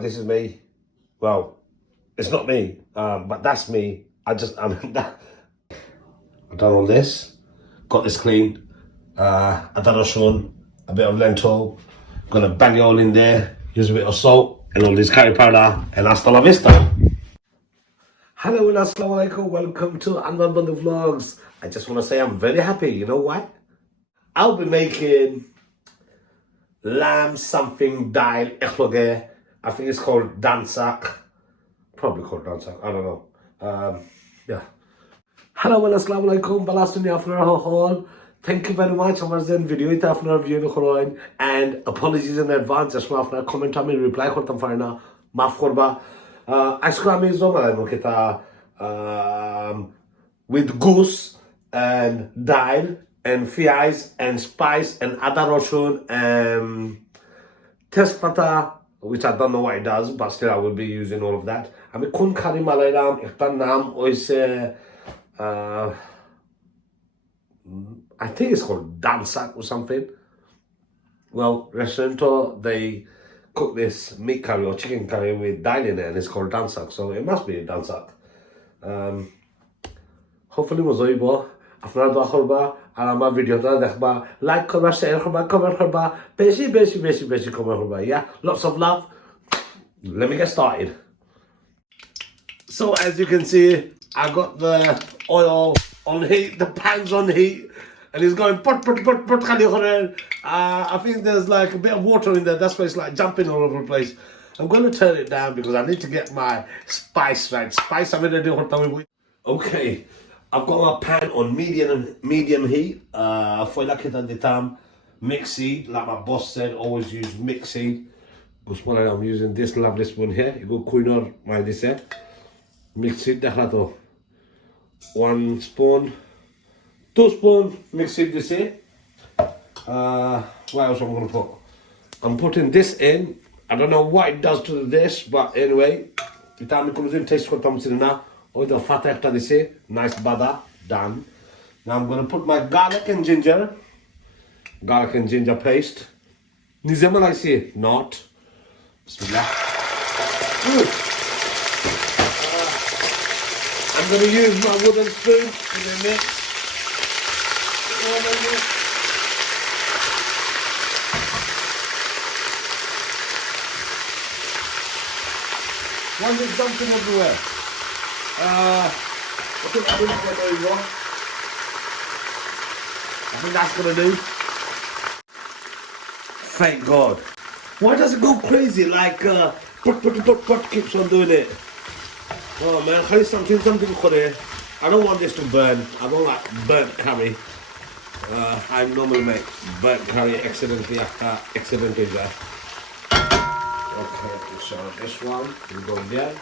This is me. Well, it's not me, but that's me. I've done all this, got this clean. I've done a shun, a bit of lentil, gonna bang it all in there, use a bit of salt and all this curry powder, and hasta la vista. Hello and assalamu alaikum, welcome to Dansak Bondhu vlogs. I just want to say I'm very happy, you know why? I'll be making lamb something dal ekloge. I think it's called Dansak. Probably called Dansak, I don't know. Yeah. Hello and assalamu alaikum, balasuni after a haul. Thank you very much. I was in video it after video and apologies in advance. Just after comment on me reply kortam parna. Maaf korba. Askar ami zomalai mokita with goose and dal and fiaz and spice and ada roshun and testpata, which I don't know what it does, but still I will be using all of that. I mean, kun kari malayram, iktan naam oise, I think it's called Dansak or something. Well, restaurant, they cook this meat curry or chicken curry with dal in it, and it's called Dansak, so it must be a Dansak. Hopefully mozoibo. After dua khorba, আর আমার ভিডিওটা দেখবা, like করবা, share করবা, comment করবা, বেশি comment করবা. Yeah, lots of love. Let me get started. So as you can see, I got the oil on heat, the pan's on heat, and it's going pot. I think there's like a bit of water in there, that's why it's like jumping all over the place. I'm going to turn it down because I need to get my spice right. Spice I'm going to do. Okay. I've got my pan on medium heat. For like the time, mixed seed, like my boss said, always use mixed seed. Because I'm using this lovely spoon here. You go kuinor my this here. Mixed seed, 1 spoon, 2 spoon mixed seed this here. What else I'm gonna put? I'm putting this in. I don't know what it does to this, but anyway, the time it comes in, taste what I'm saying now. With the fat after this, nice bada, done. Now I'm going to put my garlic and ginger paste. Nizama I say, not. Bismillah. I'm going to use my wooden spoon in the mix. One is dumping everywhere. I think that's gonna do. Thank God. Why does it go crazy? Like put keeps on doing it. Oh man, something for it. I don't want this to burn. I don't like burnt curry. I normally make burnt curry accidentally. Okay, so this one will go there.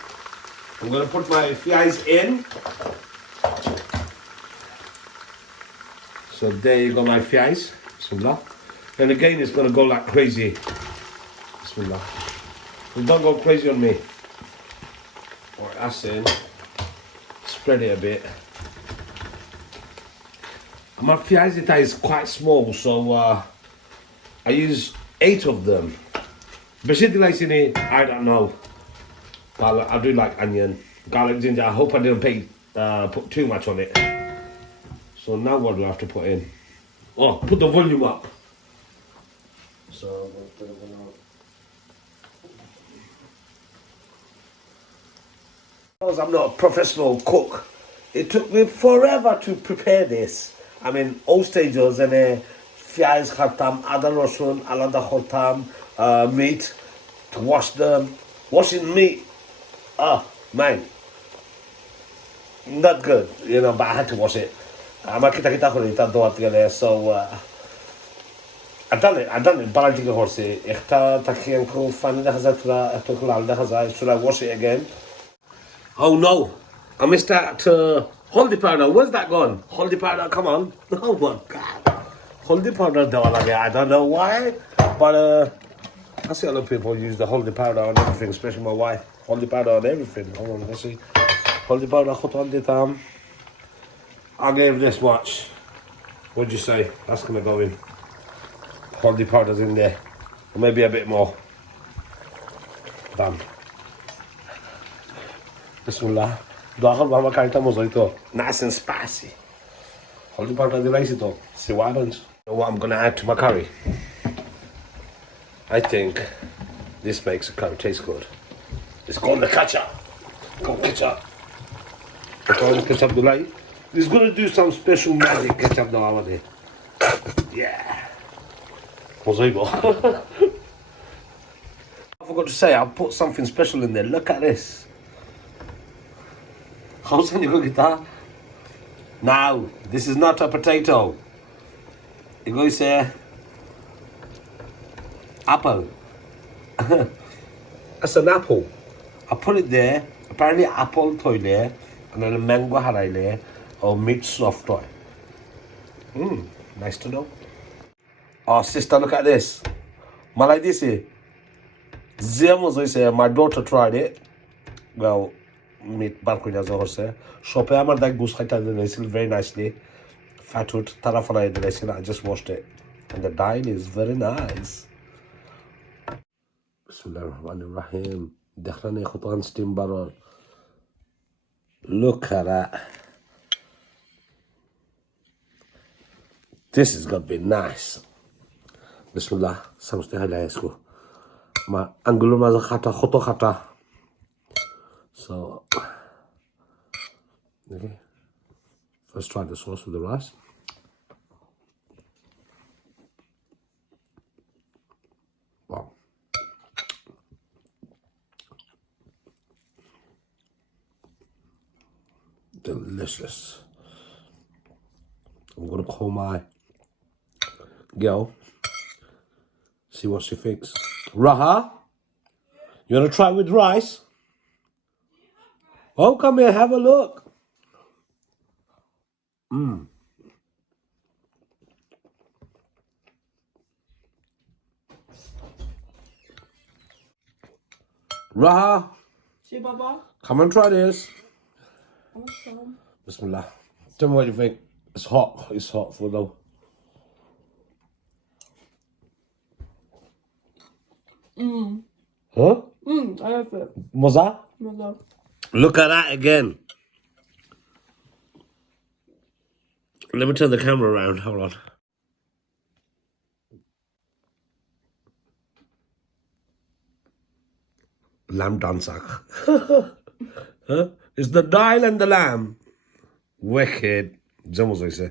I'm going to put my fiaz in. So there you go, my fiaz. Bismillah. And again, it's going to go like crazy. Bismillah. And don't go crazy on me. Alright, that's in. Spread it a bit. My fiaz is quite small, so I use 8 of them. Basically, I don't know. I do like onion, garlic, ginger. I hope I didn't put too much on it. So now what do I have to put in? Oh, put the volume up. So I'm not a professional cook. It took me forever to prepare this. I mean, all stages and fiaz khatam, ada rosun, alada khatam, meat to wash them, washing meat. Oh, man. Not good, you know, but I had to wash it. So, I've done it. Should I wash it again? Oh no, I missed that Holdi powder. Where's that gone? Holdi powder, come on. Oh my God. Holdi powder, I don't know why, but I see a lot of people use the Holdi powder on everything, especially my wife. Holdi powder on everything. Hold on, let's see. Holdi powder, I gave this much. What'd you say? That's gonna go in. Holdi powder's in there. Or maybe a bit more. Done. Bismillah. Doakal mama kaita mo ito. Nice and spicy. Holy part of the rice ito. See what happens. You know what I'm gonna add to my curry? I think this makes the curry taste good. It's called the ketchup. Called ketchup. It's called the ketchup dulai. It's gonna do some special magic ketchup dulai. Yeah. Mosaico. I forgot to say, I put something special in there. Look at this. How's can you cook it? Now, this is not a potato. You go say apple. That's an apple. I put it there. Apparently, apple toy there, and then a mango harai there, or meat soft toy. Nice to know. Oh, sister, look at this. Malay this here. My daughter tried it. Well, meat barkunya as horse. Shope amar dak goose khaita dilasil very nicely. Fatut tarafana dilasil. I just washed it, and the dye is very nice. Bismillahirrahmanirrahim. Dekhlani khutan steam barrel. Look at that. This is gonna be nice. Bismillah. Samste halai isko. Ma angulo maza khata khoto khata. So, okay. First try the sauce with the rice. Wow. Delicious. I'm gonna call my girl. See what she thinks. Raha, you wanna try with rice? Oh, come here, have a look. Raha, See, Baba? come and try this. Awesome. Bismillah. Tell me what you think. It's hot. It's hot for though. Huh? I have it. Moza? Mother. Look at that again. Let me turn the camera around. Hold on. Lamb dansak. Huh? It's the dial and the lamb. Wicked. Jam was I say.